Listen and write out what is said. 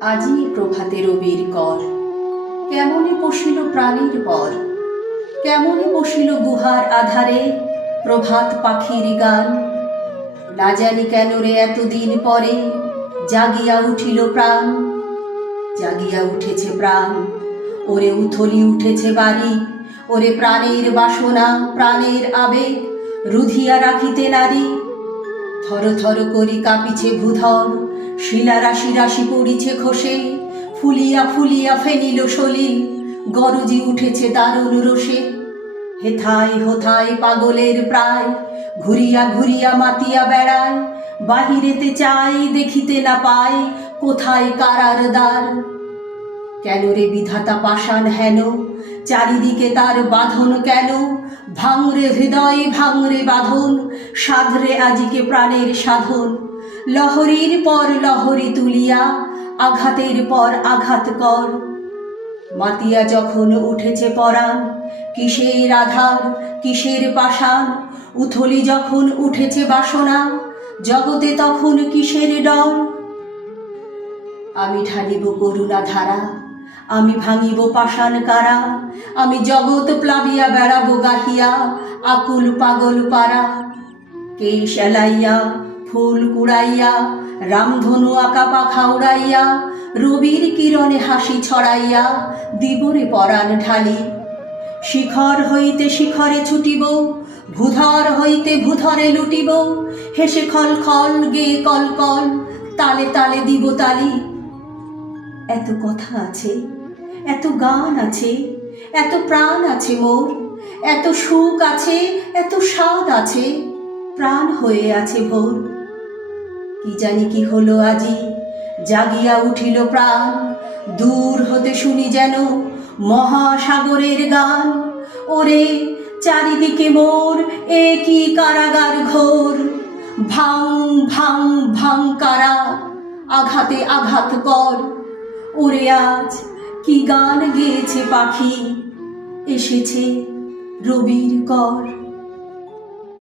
আজি প্রভাতে রবির কর, কেমনে বসিল প্রাণীর পর, কেমনে বসিল গুহার আধারে প্রভাত পাখির গান। না জানি কেন রে এতদিন পরে জাগিয়া উঠিল প্রাণ, জাগিয়া উঠেছে প্রাণ। ওরে উথলি উঠেছে বাড়ি, ওরে প্রাণের বাসনা প্রাণের আবেগ রুধিয়া রাখিতে নারী। থর থর করি কাঁপিছে ভূধর, শিলা রাশি রাশি পড়িছে খসে, ফুলিয়া ফুলিয়া ফেনিল সলিল, গরজি উঠেছে দারুণ রোষে। হেথায় হোথায় পাগলের প্রায়, ঘুরিয়া ঘুরিয়া মাতিয়া বেড়ায়, বাহিরেতে চাই দেখিতে না পায় কোথায় কারার দ্বার। কেন রে বিধাতা পাষাণ হেন, চারিদিকে তার বাঁধন কেন? ভাঙরে হৃদয় ভাঙরে বাঁধন, সাধরে আজিকে প্রাণের সাধন। লহরীর পর লহরী তুলিয়া আঘাতের পর আঘাত কর। মাতিয়া যখন উঠেছে পরাণ, কিসের আধার কিসের পাষাণ। উথলি যখন উঠেছে বাসনা, জগতে তখন কিসের ডর। আমি ঢালিব করুণা ধারা, আমি ভাঙিব পাষাণ কারা। আমি জগৎ প্লাবিয়া বেড়াবো গাহিয়া আকুল পাগল পারা। কেশ এলাইয়া ফুল কুড়াইয়া, রামধনু আঁকা পাখা উড়াইয়া, রবির কিরণে হাসি ছড়াইয়া দিবরে পরাণ ঢালি। শিখর হইতে শিখরে ছুটিব, ভূধর হইতে ভূধরে লুটিব। হেসে খল খল গেয়ে কল কল, তালে তালে দিব তালি। এত কথা আছে, এত গান আছে, এত প্রাণ আছে মোর, এত সুখ আছে, এত স্বাদ আছে, প্রাণ হয়ে আছে ভোর। কি জানি কি হলো আজি, জাগিয়া উঠিল প্রাণ। দূর হতে শুনি যেন মহাসাগরের গান। ওরে চারিদিকে মোর এ কি কারাগার ঘোর। ভাং ভাং ভাং কারা, আঘাতে আঘাত কর। ওরে আজ কি গান গেয়েছে পাখি, এসেছে রবির কর।